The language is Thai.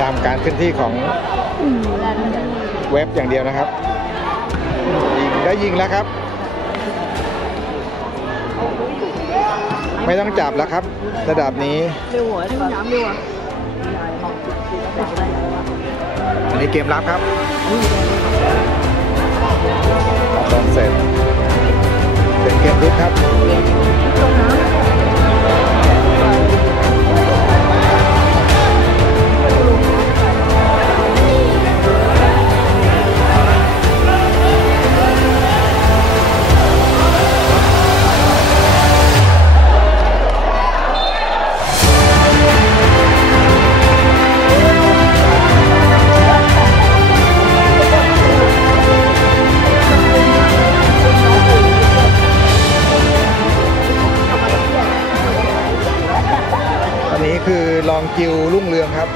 ตามการขึ้นที่ของเว็บอย่างเดียวนะครับยิงได้ยิงแล้วครับ ไม่ต้องจับแล้วครับ ระดับนี้เร็วหัวน้ำเร็วอันนี้เกมรับครับตอนเสร็จเป็นเกมรุกครับ อันนี้คือลองกิวรุ่งเรืองครับ